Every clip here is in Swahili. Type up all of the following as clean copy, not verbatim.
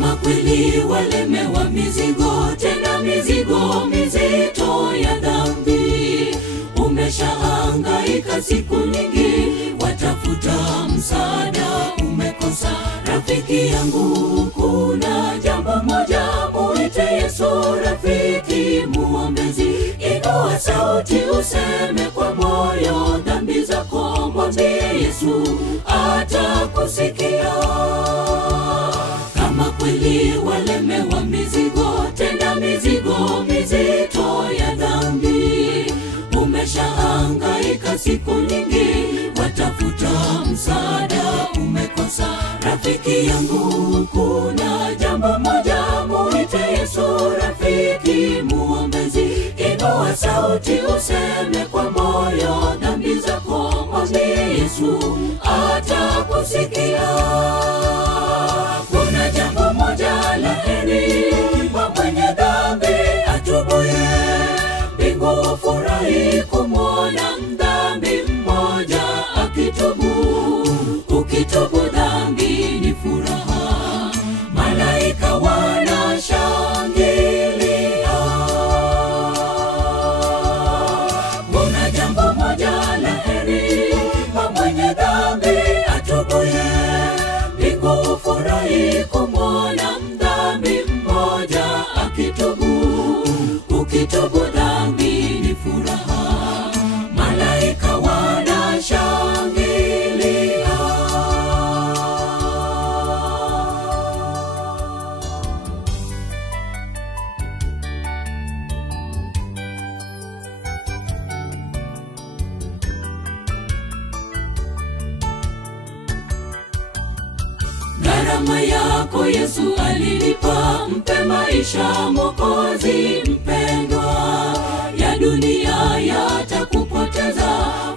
Kama kweli walemewa mizigo, tena mizigo mizito ya dhambi, umeshahangaika siku nyingi, watafuta msaada umekosa. Rafiki yangu, kuna jambo moja, muite Yesu rafiki muombezi. Inua sauti useme kwa moyo dhambi zako, mwambie Yesu atakusikia. Kama kweli walemewa mizigo, tena mizigo mizito ya dhambi, umeshahangaika siku nyingi, watafuta msaada umekosa. Rafiki yangu, kuna jambo moja, muite Yesu rafiki muombezi. Inua sauti useme kwa moyo dhambi zako, mwambie Yesu atakusikia. Kuna jambo moja la heri kwa mwenye dhambi atubuye, mbingu furahi kumwona mdhambi mmoja akitubu. Ukitubu dhambi ni furaha, malaika wanashangilia. Kuna jambo moja la heri kwa mwenye dhambi atubuye, mbingu furahi kumwona mdhambi mmoja akitubu. Ukitubu dhambi ni furaha, malaika wanashangilia. Gharama yako Yesu alilipa, mpe maisha Mwokozi mpendwa. Ya dunia yatakupoteza,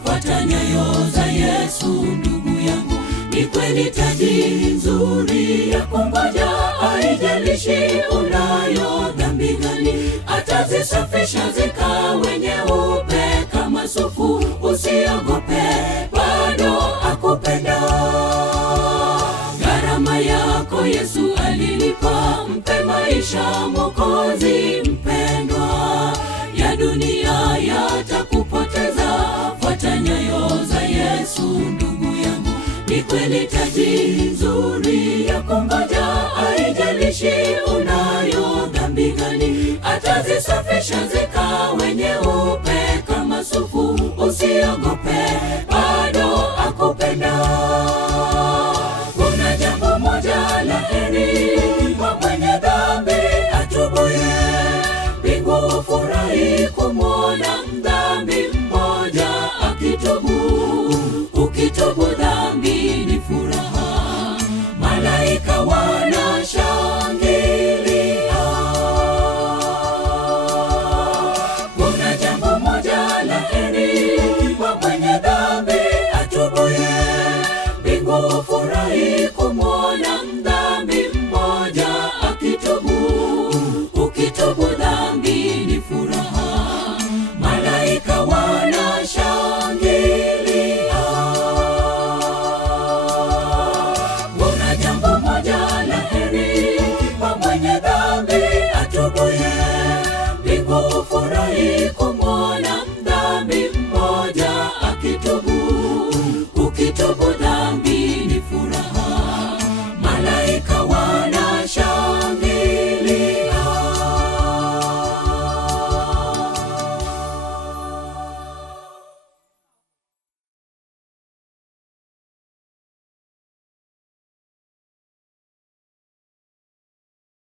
fuata nyayo za Yesu ndugu yangu. Ni kweli taji nzuri ya kungoja, haijalishi unayo dhambi gani, atazisafisha zikawe nyeupe kama sufu. Usiogope, bado akupenda. Gharama yako Yesu alilipa, mpe maisha Mwokozi mpendwa. Ya dunia yatakupoteza, fuata nyayo za Yesu ndugu yangu. Ni kweli taji nzuri ya kungoja, haijalishi unayo dhambi gani, atazisafisha zikawe nyeupe kama sufu. Usiogope,